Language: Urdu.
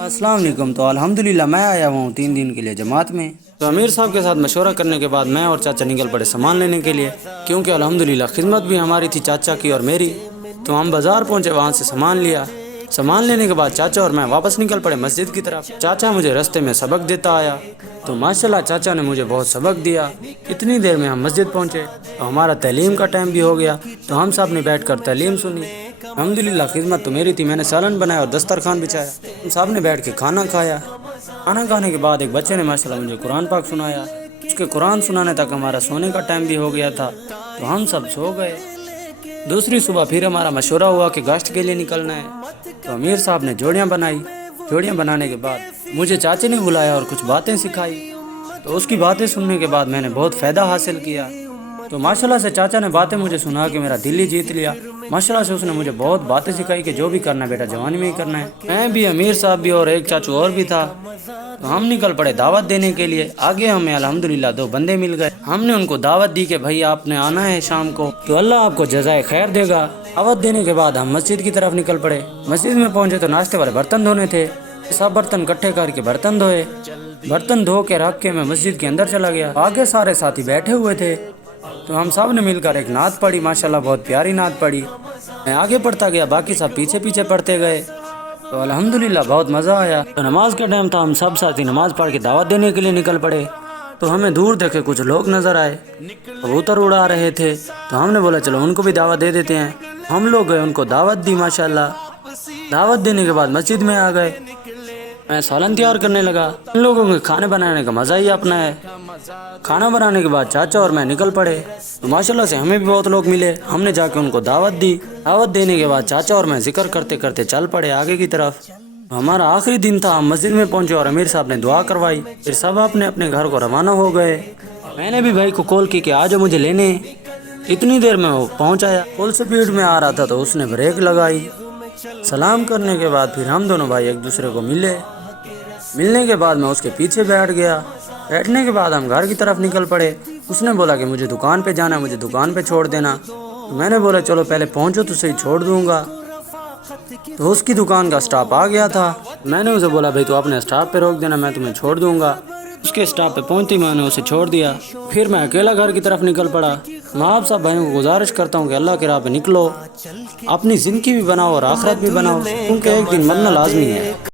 السلام علیکم۔ تو الحمدللہ میں آیا ہوا ہوں 3 دن کے لیے جماعت میں۔ تو امیر صاحب کے ساتھ مشورہ کرنے کے بعد میں اور چاچا نکل پڑے سامان لینے کے لیے، کیونکہ الحمدللہ خدمت بھی ہماری تھی چاچا کی اور میری۔ تو ہم بازار پہنچے، وہاں سے سامان لیا۔ سامان لینے کے بعد چاچا اور میں واپس نکل پڑے مسجد کی طرف۔ چاچا مجھے راستے میں سبق دیتا آیا، تو ماشاءاللہ چاچا نے مجھے بہت سبق دیا۔ اتنی دیر میں ہم مسجد پہنچے تو ہمارا تعلیم کا ٹائم بھی ہو گیا، تو ہم سب نے بیٹھ کر تعلیم سنی۔ الحمدللہ خدمت تو میری تھی، میں نے سالن بنایا اور دسترخوان بچھایا۔ ہم سب نے بیٹھ کے کھانا کھایا۔ کھانا کھانے کے بعد ایک بچے نے ماشاءاللہ مجھے قرآن پاک سنایا۔ اس کے قرآن سنانے تک ہمارا سونے کا ٹائم بھی ہو گیا تھا، تو ہم سب سو گئے۔ دوسری صبح پھر ہمارا مشورہ ہوا کہ گاشت کے لیے نکلنا ہے، تو امیر صاحب نے جوڑیاں بنائی۔ جوڑیاں بنانے کے بعد مجھے چاچے نے بلایا اور کچھ باتیں سکھائی، تو اس کی باتیں سننے کے بعد میں نے بہت فائدہ حاصل کیا۔ تو ماشاءاللہ سے چاچا نے باتیں مجھے سنا کہ میرا دل ہی جیت لیا۔ ماشاءاللہ سے اس نے مجھے بہت باتیں سکھائی کہ جو بھی کرنا ہے بیٹا جوانی میں ہی کرنا ہے۔ میں بھی، امیر صاحب بھی اور ایک چاچو اور بھی تھا، تو ہم نکل پڑے دعوت دینے کے لیے۔ آگے ہمیں الحمدللہ 2 بندے مل گئے۔ ہم نے ان کو دعوت دی کہ بھائی آپ نے آنا ہے شام کو، تو اللہ آپ کو جزائے خیر دے گا۔ دعوت دینے کے بعد ہم مسجد کی طرف نکل پڑے۔ مسجد میں پہنچے تو ناشتے والے برتن دھونے تھے، سب برتن اکٹھے کر کے برتن دھوئے۔ برتن دھو کے رکھ کے میں مسجد کے اندر چلا گیا۔ آگے سارے ساتھی بیٹھے ہوئے تھے، تو ہم سب نے مل کر ایک نعت پڑھی، ماشاءاللہ بہت پیاری نعت پڑھی۔ میں آگے پڑھتا گیا، باقی سب پیچھے پیچھے پڑھتے گئے، تو الحمدللہ بہت مزہ آیا۔ تو نماز کا ٹائم تھا، ہم سب ساتھی نماز پڑھ کے دعوت دینے کے لیے نکل پڑے۔ تو ہمیں دور دیکھے کچھ لوگ نظر آئے، کبوتر اڑا رہے تھے، تو ہم نے بولا چلو ان کو بھی دعوت دے دیتے ہیں۔ ہم لوگ گئے، ان کو دعوت دی۔ ماشاءاللہ دعوت دینے کے بعد مسجد میں آ گئے۔ میں سالن تیار کرنے لگا۔ ان لوگوں کے کھانے بنانے کا مزہ ہی اپنا ہے۔ کھانا بنانے کے بعد چاچا اور میں نکل پڑے، تو ماشاءاللہ سے ہمیں بھی بہت لوگ ملے۔ ہم نے جا کے ان کو دعوت دی۔ دعوت دینے کے بعد چاچا اور میں ذکر کرتے کرتے چل پڑے آگے کی طرف۔ ہمارا آخری دن تھا، ہم مسجد میں پہنچے اور امیر صاحب نے دعا کروائی، پھر سب اپنے اپنے گھر کو روانہ ہو گئے۔ میں نے بھی بھائی کو کال کی کہ آ جاؤ مجھے لینے۔ اتنی دیر میں وہ پہنچ آیا، فل سپیڈ میں آ رہا تھا، تو اس نے بریک لگائی۔ سلام کرنے کے بعد پھر ہم دونوں بھائی ایک دوسرے کو ملے۔ ملنے کے بعد میں اس کے پیچھے بیٹھ گیا۔ بیٹھنے کے بعد ہم گھر کی طرف نکل پڑے۔ اس نے بولا کہ مجھے دکان پہ جانا ہے، مجھے دکان پہ چھوڑ دینا۔ تو میں نے بولا چلو پہلے پہنچو تو صحیح، چھوڑ دوں گا۔ تو اس کی دکان کا سٹاپ آ گیا تھا۔ میں نے اسے بولا بھائی تو اپنے سٹاپ پہ روک دینا، میں تمہیں چھوڑ دوں گا۔ اس کے سٹاپ پہ پہنچتی میں نے اسے چھوڑ دیا۔ پھر میں اکیلا گھر کی طرف نکل پڑا۔ میں آپ سب بھائیوں کو گزارش کرتا ہوں کہ اللہ کی راہ پہ نکلو، اپنی زندگی بھی بناؤ اور آخرت بھی بناؤ، کیونکہ ایک دن مرنا لازمی ہے۔